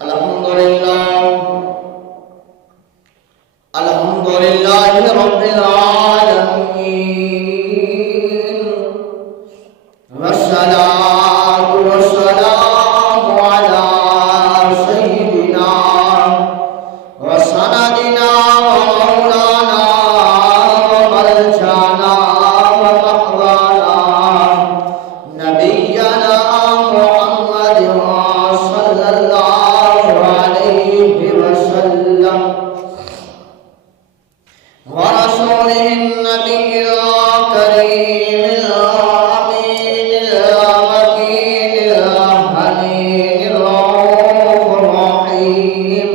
Alhamdulillahi Rabbil Alamin. Wassalatu wassalamu ala sayyidina wa sanadina wa maulana wa maljana wa mahwana nabiyyana Muhammadin sallallahu alayhi wa sallam wa rasulihin nabiyil karimil aminil makinil haninir raufur rahim.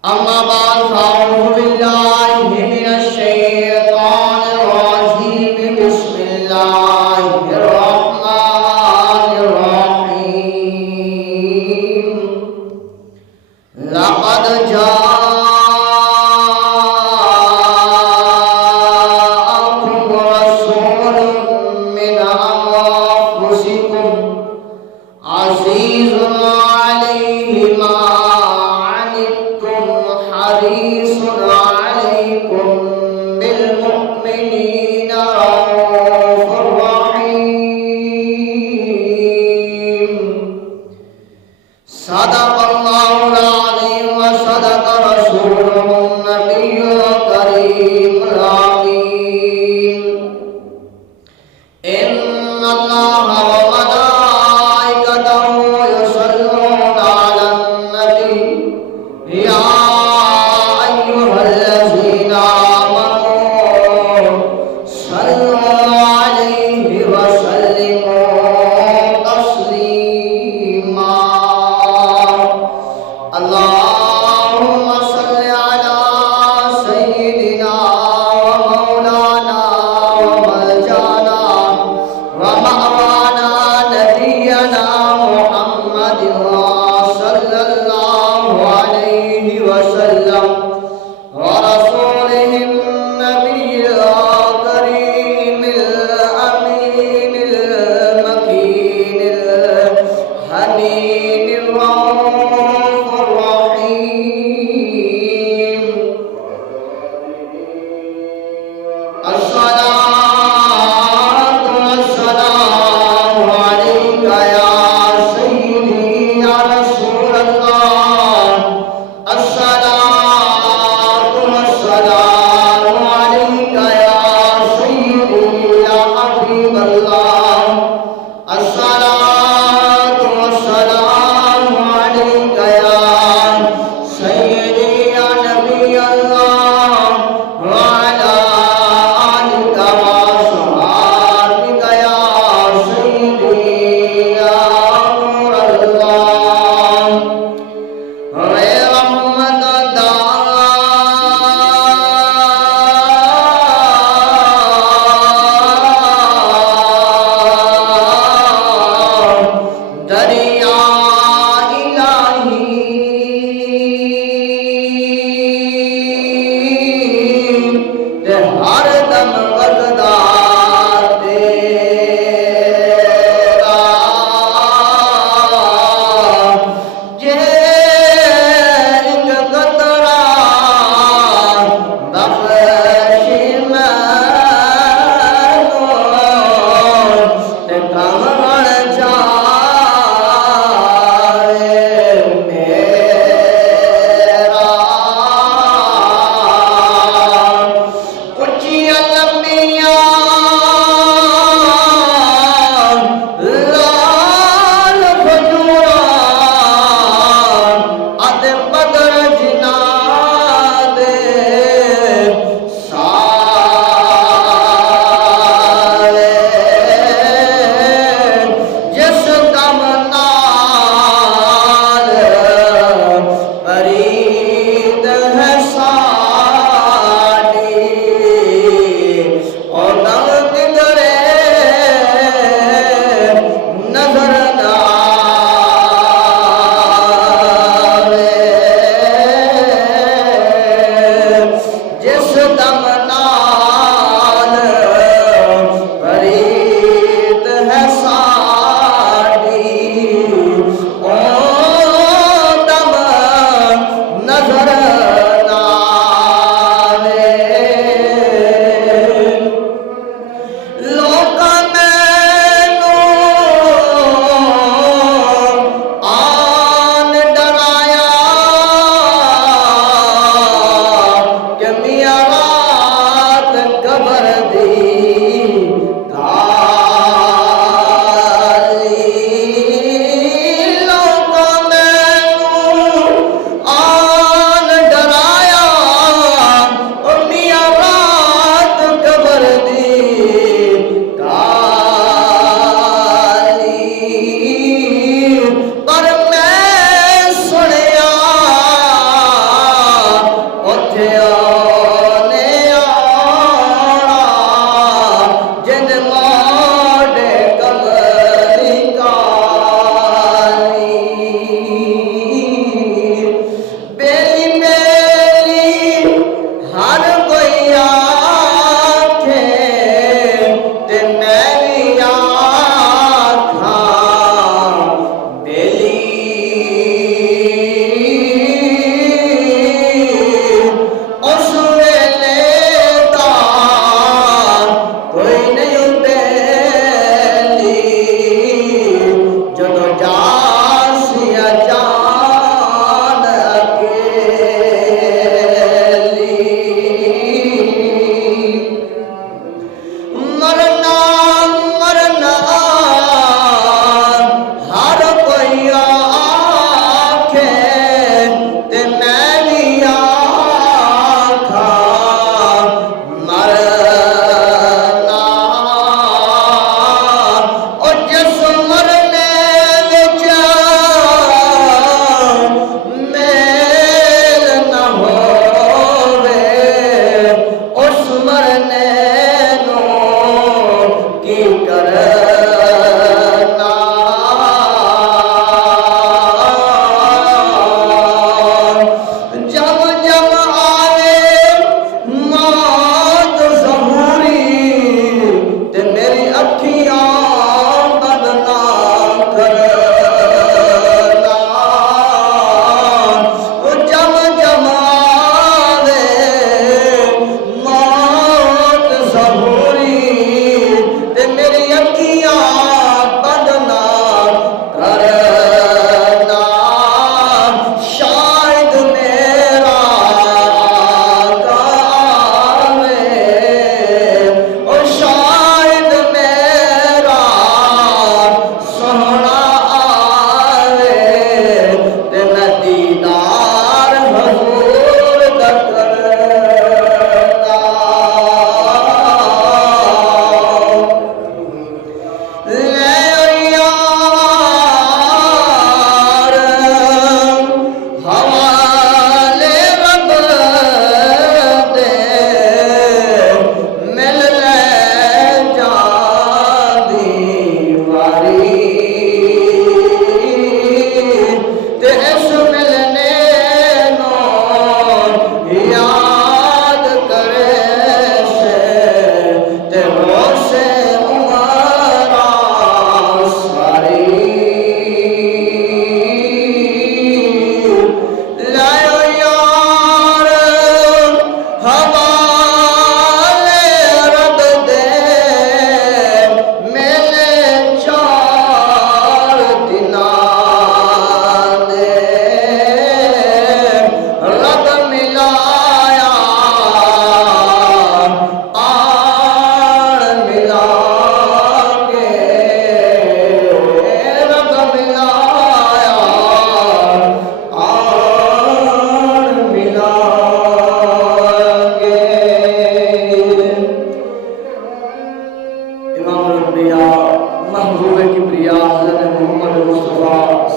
Amma ba'd, fa'udhu billahi minash shaitanir rajim. Bismillahir rahmanir rahim. Laqad ja'akum rasulun min anfusikum azizun 'alayhi ma 'anittum harisun 'alaykum bil mu'minina raufur rahim. Sadaqallahul azim wa sadaqa rasuluhun nabiyyul karimul amin. Inna Allaha wa malaikatahu yusalluna 'alan nabi ya ayyuhallazina amanu sallu 'alaihi wa sallimu taslima. Allahumma salli ala sayyidina wa maulana wa maljana wa ma'wana nabiyyana Muhammadin sallallahu alayhi wa sallam wa rasulihim nabiyil karimil aminil makinil haninir raufur rahim. As-salatu was-salamu alayka ya sayyidi ya Rasulullah. As-salatu was-salamu alayka ya sayyidi ya Habiballah. As-salatu was-salamu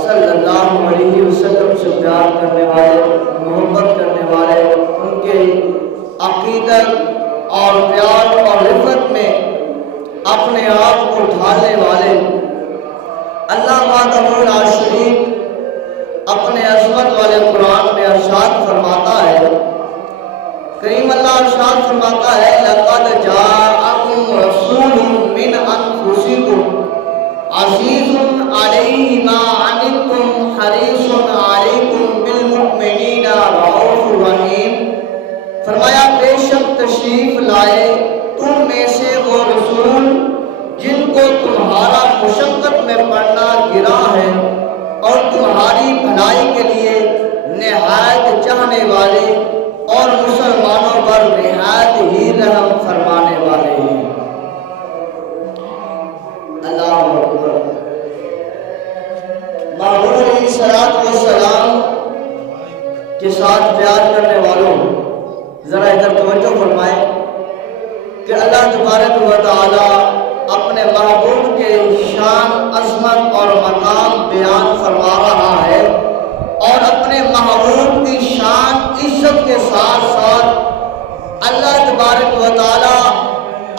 صلی اللہ علیہ وسلم سے پیار کرنے والے، محبت کرنے والے، ان کے عقیدت اور پیار اور رفت میں اپنے آپ کو ڈھالنے والے اللہ وحدہ لا شریک اپنے عظمت والے قرآن میں ارشاد فرماتا ہے، کریم اللہ ارشاد فرماتا ہے لَقَدْ جَاءَكُمْ رَسُولٌ مِّنْ أَنفُسِكُمْ عزیز علیہ ما عنتم حریص علیکم بالمؤمنین رؤوف رحیم۔ فرمایا بے شک تشریف لائے تم میں سے وہ رسول جن کو تمہارا مشقت میں پڑنا گرا ہے اور تمہاری بھلائی کے لیے نہایت چاہنے والے اور مسلمانوں پر نہایت ہی رحم فرمانے والے ہیں۔ اللہ اکبر۔ محبوب علیہ السلام کے ساتھ پیار کرنے والوں ذرا ادھر توجہ فرمائیں کہ اللہ تبارک و تعالی اپنے محبوب کے شان، عظمت اور مقام بیان فرما رہا ہے، اور اپنے محبوب کی شان، عزت کے ساتھ ساتھ اللہ تبارک و تعالی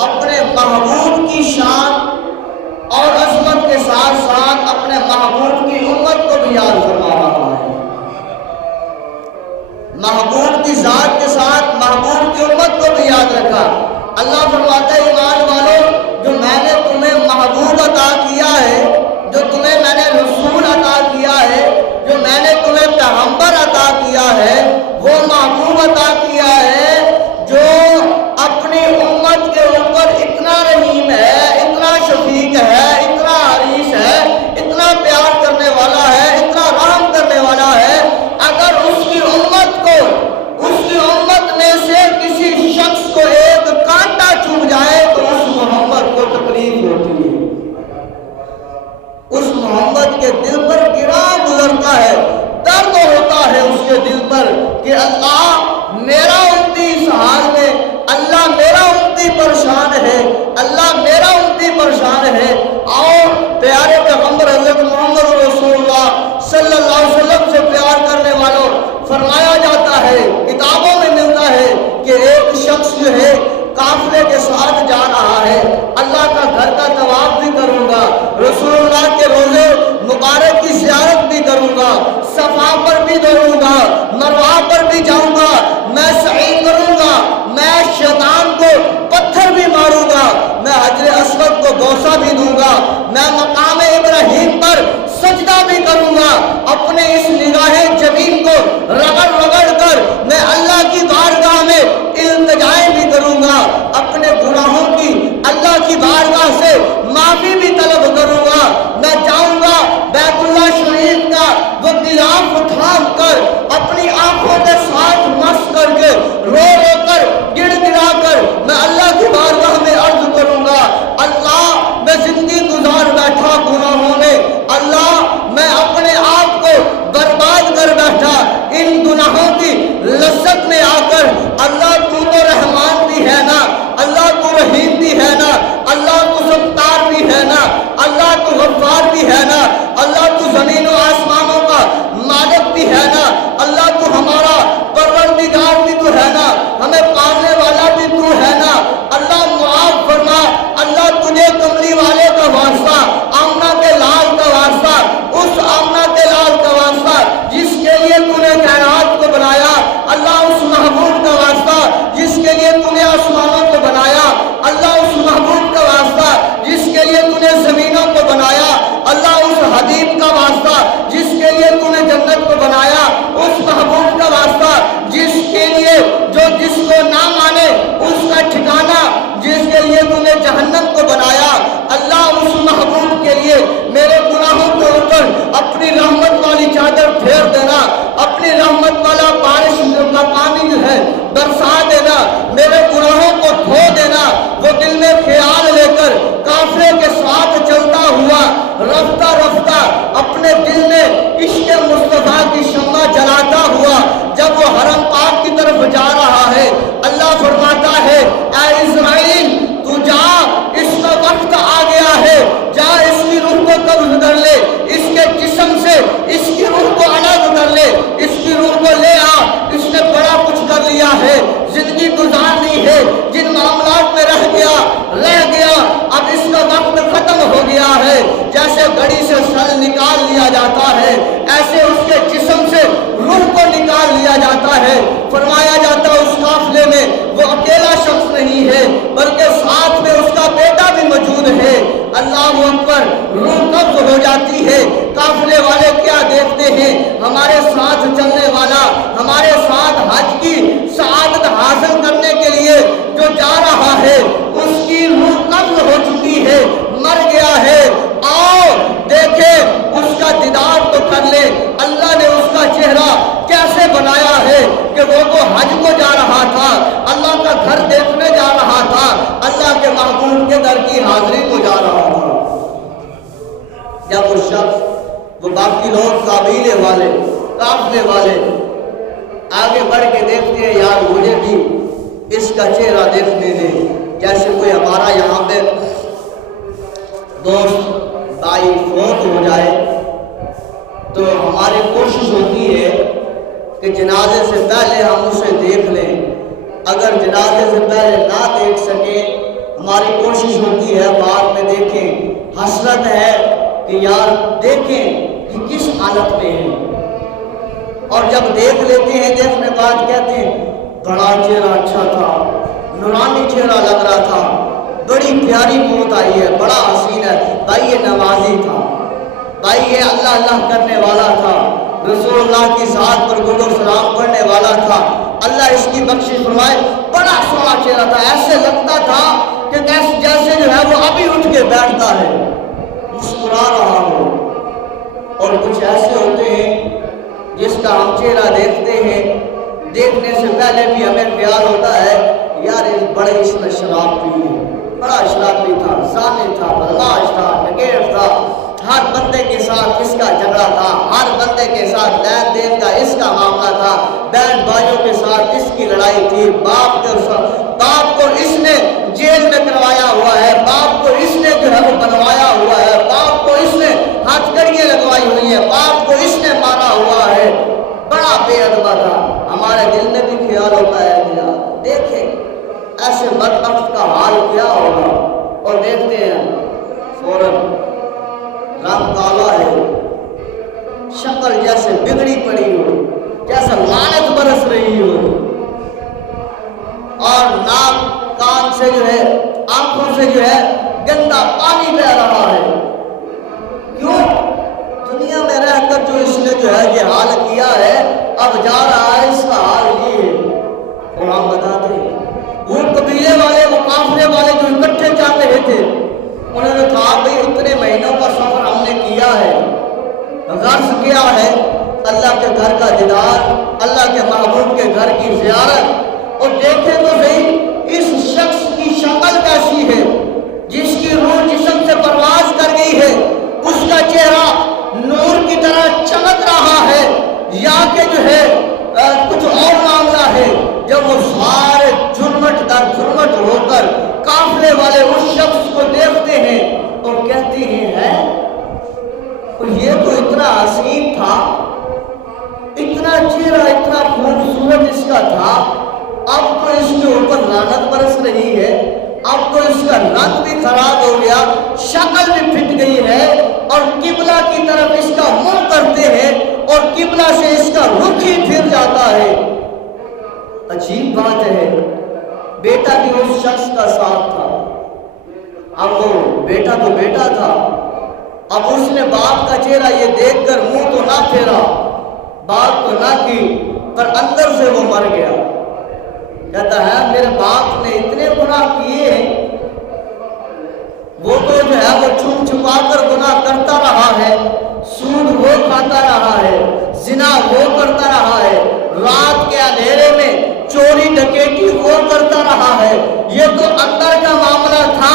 اپنے محبوب کی شان اور عظمت کے ساتھ ساتھ اپنے محبوب کی امت کو بھی یاد فرما رہا ہے۔ محبوب کی ذات کے ساتھ محبوب کی امت کو بھی یاد رکھا۔ اللہ فرماتا ہے ایمان والو، جو میں نے تمہیں محبوب عطا کیا ہے، جو تمہیں میں نے رسول عطا کیا ہے، جو میں نے تمہیں پیغمبر عطا کیا ہے، وہ محبوب عطا کیا ہے جو اپنی امت کے اوپر اتنا رحیم ہے، اتنا شفیق ہے، اتنا حریص ہے، اتنا پیار کرنے والا ہے، اتنا رحم کرنے والا ہے۔ اگر اس کی امت کو، اس کی امت میں سے کسی شخص کو ایک کانٹا چبھ جائے تو اس محمد کو تکلیف ہوتی ہے، اس محمد کے دل پر گرا گزرتا ہے، درد ہوتا ہے اس کے دل پر کہ اللہ میرا امتی اس حال میں، اللہ میرا امتی پریشان ہے، اللہ میرا امتی پریشان ہے۔ اور پیارے پیغمبر حضرت محمد رسول اللہ صلی اللہ علیہ وسلم سے پیار کرنے والوں فرمایا جاتا ہے، کتابوں میں ملتا ہے کہ ایک شخص جو ہے قافلے کے ساتھ جا رہا ہے، اللہ کا گھر کا طواف بھی کروں گا، رسول اللہ کے روزے مبارک کی زیارت بھی کروں گا، صفا پر بھی دوڑوں گا، مروہ پر بھی جاؤں گا، میں سعی کروں گا، میں شیطان کو پتھر بھی ماروں گا، میں حجر اسود کو بوسہ بھی دوں گا، میں مقام ابراہیم پر سجدہ بھی کروں گا، اپنے اس نگاہ جبین کو رگڑ رگڑ کر میں اللہ کی بارگاہ میں التجائے بھی کروں گا، اپنے گناہوں کی اللہ کی بارگاہ سے معافی بھی طلب کروں گا، میں جاؤں گا بیت اللہ شریف کا وہ غلاف تھام کر اپنی آنکھوں کے ساتھ مس کر کے رو رو کر گڑ گڑا کر میں اللہ کی بارگاہ میں عرض کروں گا، اللہ میں زندگی گزار بیٹھا گناہوں میں، اللہ میں اپنے آپ کو برباد کر بیٹھا ان گناہوں کی لذت میں آ کر، اللہ تو رحمان بھی ہے نا، اللہ تو رحیم بھی ہے نا، اللہ تو ستار بھی ہے نا، اللہ تو غفار بھی ہے نا، اللہ تو زمین و آسمانوں کا مالک بھی ہے نا، اللہ تو ہمارا پروردگار بھی تو ہے نا، ہمیں پالنے والا بھی تو ہے نا، اللہ معاف فرما، اللہ تجھے کملی والے کا واسطہ، آمنہ کے لال کا واسطہ، اس آمنہ کے لال کا واسطہ جس کے لیے تو نے کائنات کو بنایا، اللہ اس محبوب کا واسطہ جس کے لیے تو نے آسمانوں کو بنایا، اللہ اس محبوب کا واسطہ جس کے لیے تو نے زمینوں کو بنایا، اللہ اس حبیب کا واسطہ جس کے لیے تو نے جنت کو بنایا، اس محبوب کا واسطہ جس کے لیے جو جس کو نہ مانے اس کا ٹھکانہ جس کے لیے تو نے جہنم کو بنایا، اللہ اس محبوب کے لیے میرے گناہوں کے اوپر اپنی رحمت والی چادر پھیر دینا، اپنی رحمت والا بارش کا پانی جو ہے برسا دینا، میرے گناہوں کو دھو دینا۔ وہ دل میں خیال لے کر قافلے کے ساتھ چلتا ہوا رفتہ رفتہ اپنے دل میں عشق مصطفیٰ کی شمع جلاتا ہوا جب وہ حرم پاک کی طرف جا رہا ہے، اللہ فرماتا ہے اے اسرائیل تو جا، اس کا وقت آ گیا ہے، جا اس کی روح کو قبض کر لے، اس کے جسم سے کے جسم سے روح کو نکال لیا جاتا ہے. فرمایا جاتا ہے اس قافلے میں وہ اکیلا شخص نہیں ہے بلکہ ساتھ میں اس کا بیٹا بھی موجود ہے. اللہ اکبر. روح قبض ہو جاتی ہے. قافلے والے کیا دیکھتے ہیں؟ ہمارے ساتھ چلنے والا، ہمارے ساتھ حج کی سعادت حاصل کرنے کے لیے جو جا رہا ہے اس کی روح قبض ہو چکی ہے، مر گیا ہے. آؤ دیکھیں اس کا دیدار تو کر لے. اللہ نے اس کا چہرہ کیسے بنایا ہے کہ وہ تو حج کو جا رہا تھا، اللہ کا گھر دیکھنے جا رہا تھا، اللہ کے محبوب کے در کی حاضری کو جا رہا تھا. جب وہ شخص، وہ باقی لوگ قبیلے والے، قافلے والے آگے بڑھ کے دیکھتے ہیں یار مجھے بھی اس کا چہرہ دیکھنے دے. جیسے کوئی ہمارا یہاں پہ دوست بھائی فوت ہو جائے تو ہماری کوشش ہوتی ہے کہ جنازے سے پہلے ہم اسے دیکھ لیں. اگر جنازے سے پہلے نہ دیکھ سکیں ہماری کوشش ہوتی ہے بعد میں دیکھیں. حسرت ہے کہ یار دیکھیں کہ کس حالت میں ہے، اور جب دیکھ لیتے ہیں دیکھنے بعد کہتے ہیں بڑا چہرہ اچھا تھا، نورانی چہرہ لگ رہا تھا، بڑی پیاری موت آئی ہے، بڑا حسین ہے. بھائی یہ نمازی تھا، بھائی یہ اللہ اللہ کرنے والا تھا، رسول اللہ کی ذات پر درود و سلام پڑھنے والا تھا، اللہ اس کی بخشش فرمائے. بڑا سونا چہرہ تھا، ایسے لگتا تھا کہ جیسے جو ہے وہ ابھی اٹھ کے بیٹھتا ہے، مسکرا رہا ہو. اور کچھ ایسے ہوتے ہیں جس کا ہم چہرہ دیکھتے ہیں، دیکھنے سے پہلے بھی ہمیں خیال ہوتا ہے یار اس نے شراب پی ہے، بڑا شرابی تھا، زانی تھا، بدماش تھا، نگیڑ تھا، ہر بندے کے ساتھ اس کا جھگڑا تھا، ہر بندے کے ساتھ لین دین کا اس کا معاملہ تھا، بہن بھائیوں کے ساتھ اس کی لڑائی تھی، باپ کو اس نے جیل میں کروایا ہوا ہے، باپ کو اس نے جو ہے وہ بنوایا ہوا ہے، باپ کو اس نے ہاتھ کڑیاں لگوائی ہوئی ہیں، باپ کو اس نے مارا ہوا ہے، بڑا بے ادبا تھا. ہمارے دل میں بھی خیال ہوتا ہے دیکھیں ایسے بدبخت کا حال کیا ہوگا. اور دیکھتے ہیں فوراً رنگ کالا ہے، شکل جیسے بگڑی پڑی ہو، جیسے لعنت برس رہی ہو، اور ناک کان سے جو ہے آنکھوں سے جو ہے گندا پانی بہ رہا ہے. کیوں؟ دنیا میں رہ کر جو اس نے جو ہے یہ حال کیا ہے، اب جا رہا ہے اس کا حال یہ ہے. اور ہم بتاتے ہیں وہ قبیلے والے، وہ قافلے والے جو اکٹھے جا رہے تھے، انہوں نے کہا بھئی اتنے مہینوں کا سفر ہم نے کیا ہے، غرض کیا ہے اللہ کے گھر کا دیدار، اللہ کے محبوب کے گھر کی زیارت. اور دیکھیں تو صحیح اس شخص کی شکل کیسی ہے جس کی روح جسم سے پرواز کر گئی ہے، اس کا چہرہ نور کی طرح چمک رہا ہے، یا کہ جو ہے کچھ اور معاملہ ہے. جب وہ سارے جھرمٹ در جھرمٹ ہو کر قافلے والے اس شخص کو دیکھتے ہیں اور کہتے ہیں یہ تو اتنا حسین تھا، اتنا چہرہ اتنا خوبصورت اس کا تھا، اب تو اس کے اوپر لعنت برس رہی ہے، اب تو اس کا رنگ بھی خراب ہو گیا، شکل بھی پھٹ گئی ہے، اور قبلہ کی طرف اس کا منہ کرتے ہیں اور قبلہ سے اس کا رخ ہی پھر جاتا ہے. عجیب بات ہے، بیٹا بھی اس شخص کا ساتھ تھا. اب وہ بیٹا تو بیٹا تھا، اب اس نے باپ کا چہرہ یہ دیکھ کر منہ تو نہ پھیرا، بات تو نہ کی، پر اندر سے وہ مر گیا. کہتا ہے میرے باپ نے اتنے گناہ کیے ہیں، وہ تو جو ہے وہ چھپ چھپا کر گناہ کرتا رہا ہے، سود وہ کھاتا رہا ہے، زنا وہ کرتا رہا ہے، رات کے اندھیرے میں چوری ڈکیٹی وہ کرتا رہا ہے. یہ تو اندر کا معاملہ تھا،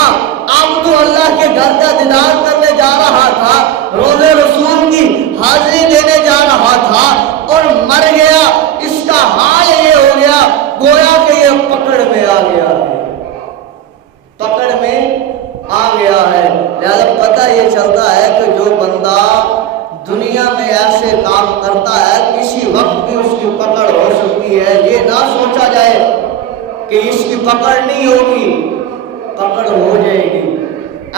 اب تو اللہ کے گھر کا دیدار کرنے جا رہا تھا، روزے رسول کی حاضری دینے جا رہا تھا، اور مر گیا. اس کا حال یہ ہو گیا گویا کہ یہ پکڑ میں آ گیا ہے، پکڑ میں آ گیا ہے. لہذا پتہ یہ چلتا ہے کہ جو بندہ دنیا میں ایسے کام کرتا ہے کسی وقت بھی اس کی پکڑ ہو سکتی ہے. یہ نہ سوچا جائے کہ اس کی پکڑ نہیں ہوگی، پکڑ ہو جائے گی.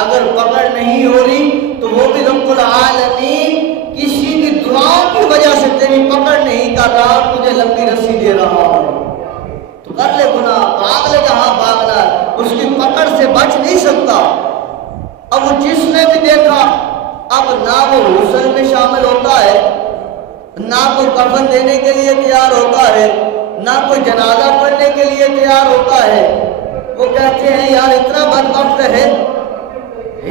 اگر پکڑ نہیں ہو رہی تو وہ بھی رب العالمین کسی کی دعاؤں کی وجہ وجہ سے تیری پکڑ نہیں کر رہا، تجھے لمبی رسی دے رہا ہوں، تو کر لے گناہ، بھاگ لے جہاں بھاگنا ہے، اس کی پکڑ سے بچ نہیں سکتا۔ اب وہ جس نے بھی دیکھا، اب نہ وہ غسل میں شامل ہوتا ہے، نہ کوئی کفن دینے کے لیے تیار ہوتا ہے، نہ کوئی جنازہ پڑھنے کے لیے تیار ہوتا ہے۔ وہ کہتے ہیں یار اتنا بدبخت ہے،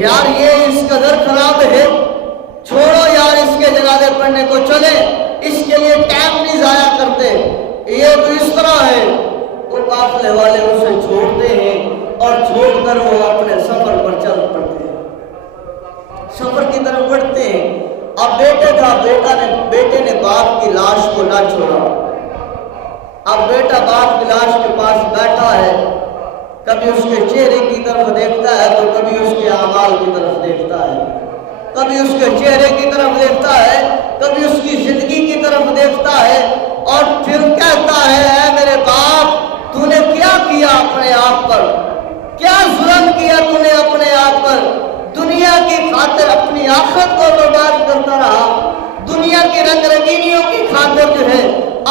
یار یہ اس قدر خراب ہے، چھوڑو یار اس کے جنازے پڑھنے کو، چلے اس کے لیے ٹائم نہیں ضائع کرتے، یہ تو اس طرح ہے۔ وہ قافلے والے اسے چھوڑتے ہیں اور چھوڑ کر وہ اپنے سفر پر چل پڑتے ہیں، سفر کی طرف بڑھتے ہیں۔ اب بیٹے تھا، بیٹے نے باپ کی لاش کو نہ چھوڑا۔ اب بیٹا باپ کی لاش کے پاس بیٹھا ہے، کبھی اس کے چہرے کی طرف دیکھتا ہے تو کبھی اس کے اعمال کی طرف دیکھتا ہے، کبھی اس کے چہرے کی طرف دیکھتا ہے، کبھی اس کی زندگی کی طرف دیکھتا ہے، اور پھر کہتا ہے اے میرے باپ، تو نے کیا کیا اپنے آپ پر، کیا ظلم کیا تو نے اپنے آپ پر، دنیا کی خاطر اپنی آخرت کو برباد کرتا رہا، دنیا کی رنگ رنگینیوں کی خاطر جو ہے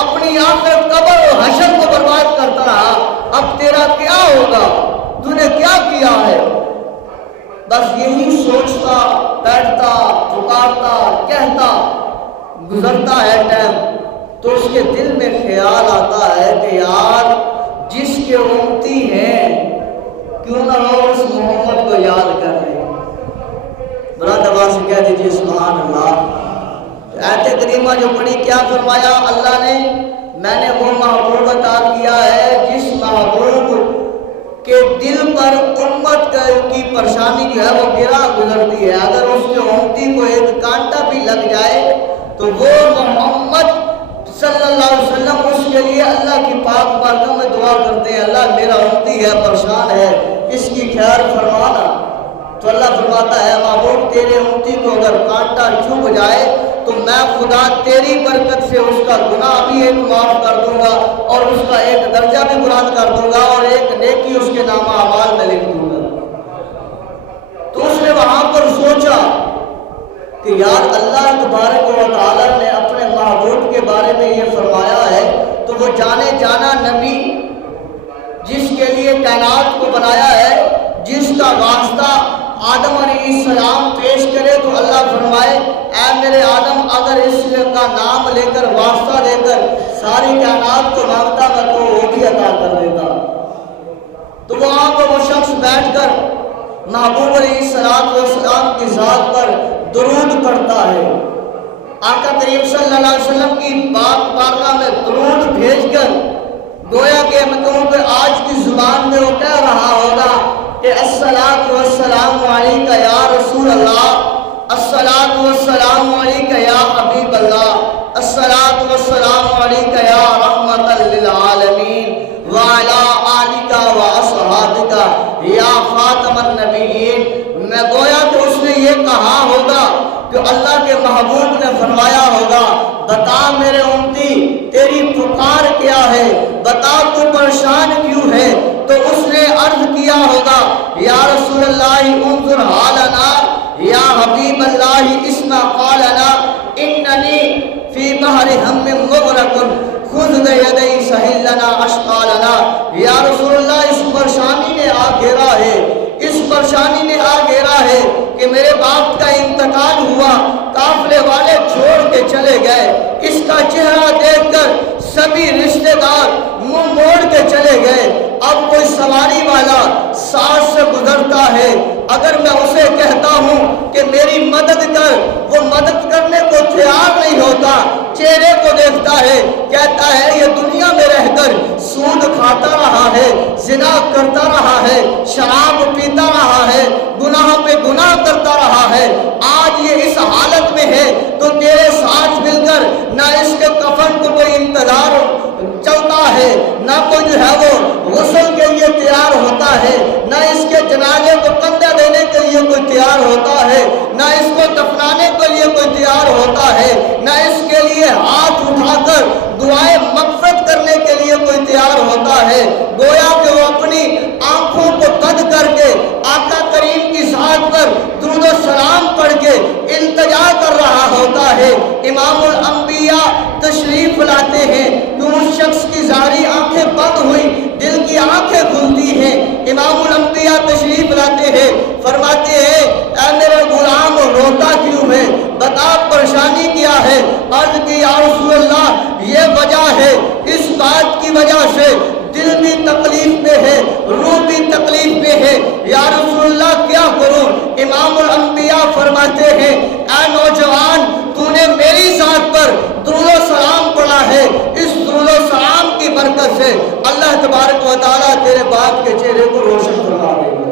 اپنی آخرت قبر و حشر کو برباد کرتا رہا، اب تیرا کیا ہوگا، تو نے کیا کیا ہے؟ بس یہی سوچتا بیٹھتا پکارتا کہتا گزرتا ہے ٹائم، تو اس کے دل میں خیال آتا ہے کہ یار جس کے امتی ہیں کیوں نہ لوگ اس محمد کو یاد کر رہے ہیں۔ برات آواز سے کہہ دیجیے سبحان اللہ۔ آیت کریمہ جو پڑھی کیا فرمایا اللہ نے، میں نے وہ محبوب عطا کیا ہے جس محبوب کے دل پر امت کی پریشانی جو ہے وہ گرا گزرتی ہے، اگر اس کے امتی کو ایک کانٹا بھی لگ جائے تو وہ محمد صلی اللہ علیہ وسلم اس کے لیے اللہ کی پاک بارگاہ میں دعا کرتے ہیں، اللہ میرا امتی ہے پریشان ہے، اس کی خیر فرمانا۔ تو اللہ فرماتا ہے محبوب تیرے امتی کو اگر کانٹا چبھ جائے تو میں خدا تیری برکت سے اس کا گناہ بھی ایک معاف کر دوں گا اور اس کا ایک درجہ بھی بلند کر دوں گا اور ایک نیکی اس کے نامہ اعمال میں لکھ دوں گا۔ تو اس نے وہاں پر سوچا کہ یار اللہ تبارک و تعالیٰ نے اپنے محبوب کے بارے میں یہ فرمایا ہے، تو وہ جانے جانا نبی جس کے لیے کائنات کو بنایا ہے، جس کا واسطہ آدم علیہ السلام پیش کرے تو اللہ فرمائے اے میرے آدم اگر اس کا نام لے کر واسطہ دے کر ساری کائنات کو مانگتا میں تو وہ بھی عطا کر دیتا۔ تو وہاں پر وہ شخص بیٹھ کر محبوب علیہ السلام کی ذات پر درود پڑھتا ہے، آقا کریم صلی اللہ علیہ وسلم کی پاک بارگاہ میں درود بھیج کر گویا کہ میں کہوں کہ آج کی زبان میں وہ کہہ رہا ہوگا کہ الصلاۃ والسلام علیکہ یا رسول اللہ، الصلاۃ والسلام علیکہ یا حبیب اللہ، الصلاۃ والسلام علیکہ یا رحمۃ للعالمین وعلی آلکہ واصحابکہ یا خاتم النبیین۔ میں گویا کہ اس نے یہ کہا ہوگا کہ اللہ کے محبوب نے فرمایا ہوگا بتا میرے امتی تیری پکار کیا ہے، بتا تو پریشان کیوں ہے، تو اس نے عرض کیا ہوگا یا رسول اللہ انظر حالنا، یا حبیب اللہ اسمع قالنا، اننی فی بحر ہم مغرق خذ بیدی سہل لنا اشقالنا۔ یا رسول اللہ اس پریشانی نے آ گھیرا ہے، اس پریشانی نے آ گھیرا ہے کہ میرے باپ کا انتقال ہوا، قافلے والے چھوڑ کے چلے گئے، اس کا چہرہ دیکھ کر سبھی رشتہ دار منہ موڑ کے چلے گئے، اب کوئی سواری والا ساتھ سے گزرتا ہے، اگر میں اسے کہتا ہوں کہ میری مدد کر، وہ مدد کرنے کو تیار نہیں ہوتا، چہرے کو دیکھتا ہے، کہتا ہے یہ دنیا میں رہ کر سود کھاتا رہا ہے، زنا کرتا رہا ہے، شراب پیتا رہا ہے، گناہ پہ گناہ کرتا رہا ہے، آج یہ اس حالت میں ہے تو تیرے ساتھ مل کر نہ اس کے کفن کو کوئی انتظار چلتا ہے، نہ کوئی جو ہے وہ غسل کے لیے تیار ہوتا ہے، نہ اس کے جنازے کو کندھا دینے کے لیے کوئی تیار ہوتا ہے، نہ اس کو دفنانے کے لیے کوئی تیار ہوتا ہے، نہ اس کے لیے ہاتھ اٹھا کر دعائیں مغفرت کرنے کے لیے کوئی تیار ہوتا ہے، گویا کہ وہ اپنی آنکھوں کو قد کر کے آقا کریم کی ذات پر درود و سلام پڑھ کے التجا کر رہا ہوتا ہے۔ امام الانبیاء تشریف لاتے ہیں کہ اس شخص کی ظاہری آنکھیں بند ہوئی، دل کی آنکھیں کھلتی ہیں۔ امام الانبیاء تشریف لاتے ہیں، فرماتے ہیں اے میرے غلام روتا کیوں ہے، بتا پریشانی کیا ہے؟ عرض کی یا رسول اللہ یہ وجہ ہے، اس بات کی وجہ سے دل بھی تکلیف میں ہے، روح بھی تکلیف میں ہے، یا رسول اللہ کیا کروں؟ امام الانبیاء فرماتے ہیں اے نوجوان، تو نے میری ذات پر درود و سلام پڑھا ہے، اس درود و سلام کی برکت سے اللہ تبارک و تعالیٰ تیرے باپ کے چہرے کو روشن فرما دے گا۔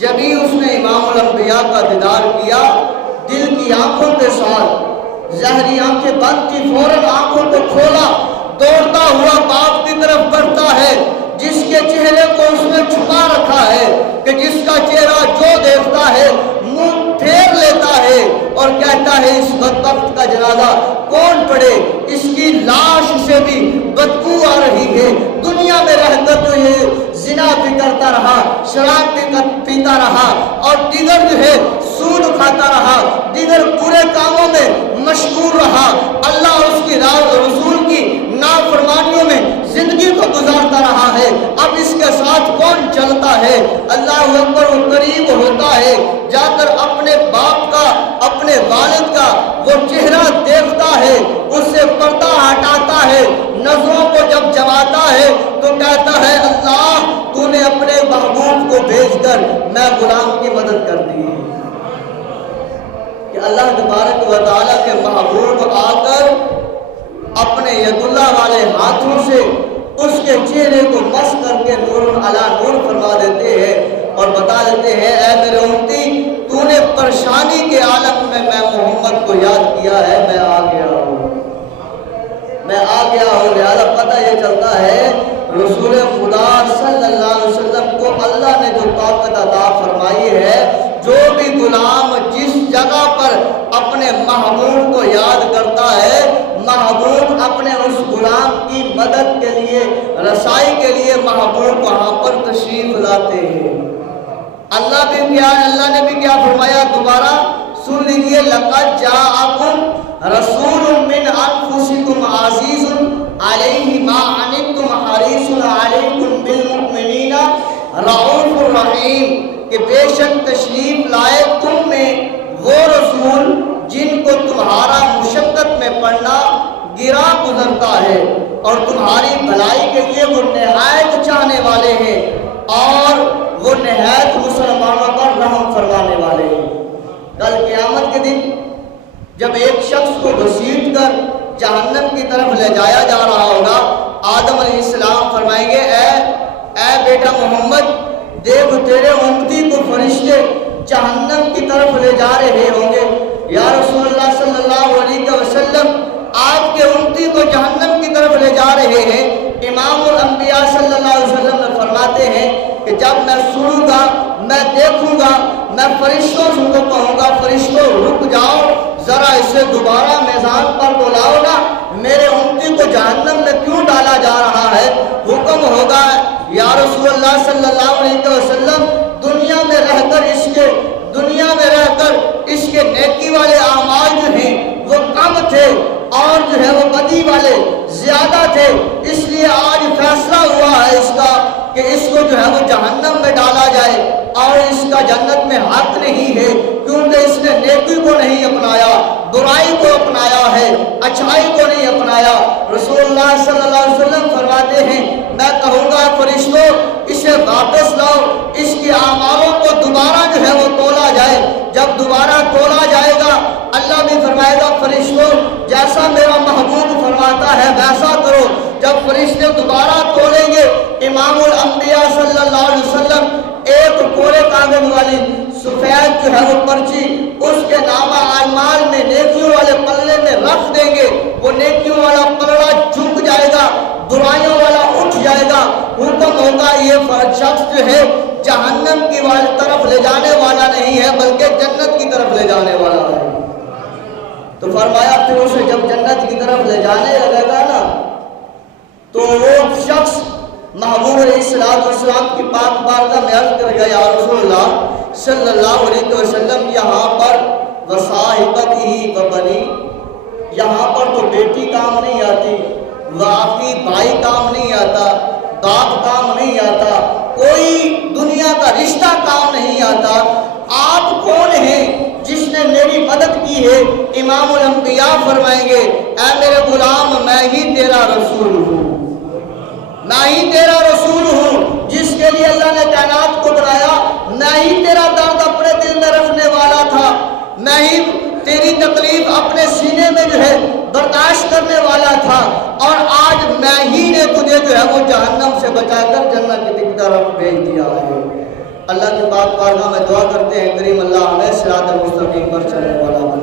جب ہی اس نے امام الانبیاء کا دیدار کیا، دل کی آنکھوں کے ساتھ ظاہری آنکھیں بند تھی، فوراً آنکھوں کو کھولا، دوڑتا ہوا باپ کی طرف بڑھتا ہے، جس کے چہرے کو اس نے چھپا رکھا ہے، کہ جس کا چہرہ جو دیکھتا ہے منہ پھیر لیتا ہے اور کہتا ہے اس بدبخت کا جنازہ کون پڑے، اس کی لاش سے بھی بدبو آ رہی ہے، دنیا میں رہ کر تو یہ زنا بھی کرتا رہا، شراب بھی پیتا رہا اور دیگر جو ہے سود کھاتا رہا، دیگر برے کاموں میں مشغول رہا، اللہ اور اس کی راہ رسول کی نافرمانیوں میں زندگی کو گزارتا رہا ہے، اب اس کے ساتھ کون چلتا ہے؟ اللہ اکبر، وہ قریب ہوتا ہے، جا کر اپنے باپ کا، اپنے والد کا وہ چہرہ دیکھتا ہے، اس سے پردہ ہٹاتا ہے، نظروں کو جب جماتا ہے تو کہتا ہے اللہ تو نے اپنے محبوب کو بھیج کر میں غلام کی مدد کر دی۔ کہ اللہ تبارک و تعالیٰ کے محبوب آ کر اپنے ید اللہ والے ہاتھوں سے اس کے چہرے کو مس کر کے نور علی نور فرما دیتے ہیں اور بتا دیتے ہیں اے میرے امتی، تو نے پریشانی کے عالم میں محمد کو یاد کیا ہے، میں آ گیا ہوں، میں آ گیا ہوں۔ لہذا پتہ یہ چلتا ہے رسول خدا صلی اللہ علیہ وسلم کو اللہ نے جو طاقت عطا فرمائی ہے، جو بھی غلام جس جگہ پر اپنے محبوب کو یاد کرتا ہے، محبوب اپنے اس غلام کی مدد کے لیے، رسائی کے لیے محبوب وہاں پر تشریف لاتے ہیں۔ اللہ نے بھی کیا فرمایا؟ دوبارہ سن لیجیے، لقد جاءکم رسول من انفسکم عزیز علیہ ما عنتم حریص علیکم بالمؤمنین رؤوف الرحیم، کہ بے شک تشریف لائے تم میں وہ رسول جن کو تمہارا مشقت میں پڑنا گرا گزرتا ہے اور تمہاری بھلائی کے لیے وہ نہایت چاہنے والے ہیں اور وہ نہایت مسلمانوں پر رحم فرمانے والے ہیں۔ کل قیامت کے دن جب ایک شخص کو گھسیٹ کر جہنم کی طرف لے جایا جا رہا ہوگا، آدم علیہ السلام فرمائیں گے اے بیٹا محمد، دیکھ تیرے امتی کو فرشتے جہنم کی طرف لے جا رہے ہوں گے۔ یا رسول اللہ صلی اللہ علیہ وسلم، آپ کے امتی کو جہنم کی طرف لے جا رہے ہیں۔ امام الانبیاء صلی اللہ علیہ وسلم نے فرماتے ہیں کہ جب میں سنوں گا، میں دیکھوں گا، میں فرشتوں سے کو کہوں گا فرشتوں رک جاؤ، ذرا اسے دوبارہ میدان پر بلاؤ نا، میرے امتی کو جہنم میں کیوں ڈالا جا رہا ہے؟ حکم ہوگا یا رسول اللہ صلی اللہ علیہ وسلم، دنیا میں رہ کر اس کے نیکی والے اعمال جو ہیں وہ کم تھے اور جو ہے وہ بدی والے زیادہ تھے، اس لیے آج فیصلہ ہوا ہے اس کا کہ اس کو جو ہے وہ جہنم میں ڈالا جائے اور اس کا جنت میں حق نہیں ہے، کیونکہ اس نے نیکی کو نہیں اپنایا، برائی کو اپنایا ہے، اچھائی کو نہیں اپنایا۔ رسول اللہ صلی اللہ علیہ وسلم فرماتے ہیں میں کہوں گا فرشتوں اسے واپس لاؤ، اس کے اعمالوں کو دوبارہ جو ہے وہ تولا جائے۔ جب دوبارہ تولا جائے گا اللہ بھی فرمائے گا فرشتوں جیسا میرا محبوب فرماتا ہے ویسا کرو۔ جب فرشتے دوبارہ تولیں گے، امام الانبیاء صلی اللہ علیہ وسلم ایک کورے کاغذ والی سفید جو ہے وہ پرچی اس کے نامہ اعمال میں نیکیوں والے پلے میں رکھ دیں گے، وہ نیکیوں والا پلڑا جھک جائے گا، برائیوں والا اٹھ جائے گا۔ حکم ہوگا یہ شخص جو ہے جہنم کی طرف لے جانے والا نہیں ہے بلکہ جنت کی طرف لے جانے والا ہے۔ تو فرمایا پھر اسے جب جنت کی طرف لے جانے لگے گا نا تو وہ شخص محبوب علیہ السلام کی پاک بارگاہ میں عرض کر گیا یا رسول اللہ صلی اللہ علیہ وسلم، یہاں پر وصاحبتہ و بنی، یہاں پر تو بیٹی کام نہیں آتی، واقعی بھائی کام نہیں آتا، باپ کام نہیں آتا، کوئی دنیا کا رشتہ کام نہیں آتا۔ آپ کون ہیں جس نے میری مدد کی ہے؟ امام الانبیاء فرمائیں گے اے میرے غلام میں ہی تیرا رسول ہوں، میں ہی تیرا رسول ہوں، جس کے لیے اللہ نے کائنات کو بنایا، میں ہی تیرا درد اپنے دل میں رکھنے والا تھا، میں ہی تیری تکلیف اپنے سینے میں جو ہے برداشت کرنے والا تھا، اور آج میں ہی نے تجھے جو ہے وہ جہنم سے بچا کر جنت کی طرف بھیج دیا ہے۔ اللہ کی پاک بارگاہ میں دعا کرتے ہیں کریم اللہ ہمیں صراط المستقیم پر چلنے والا بنا۔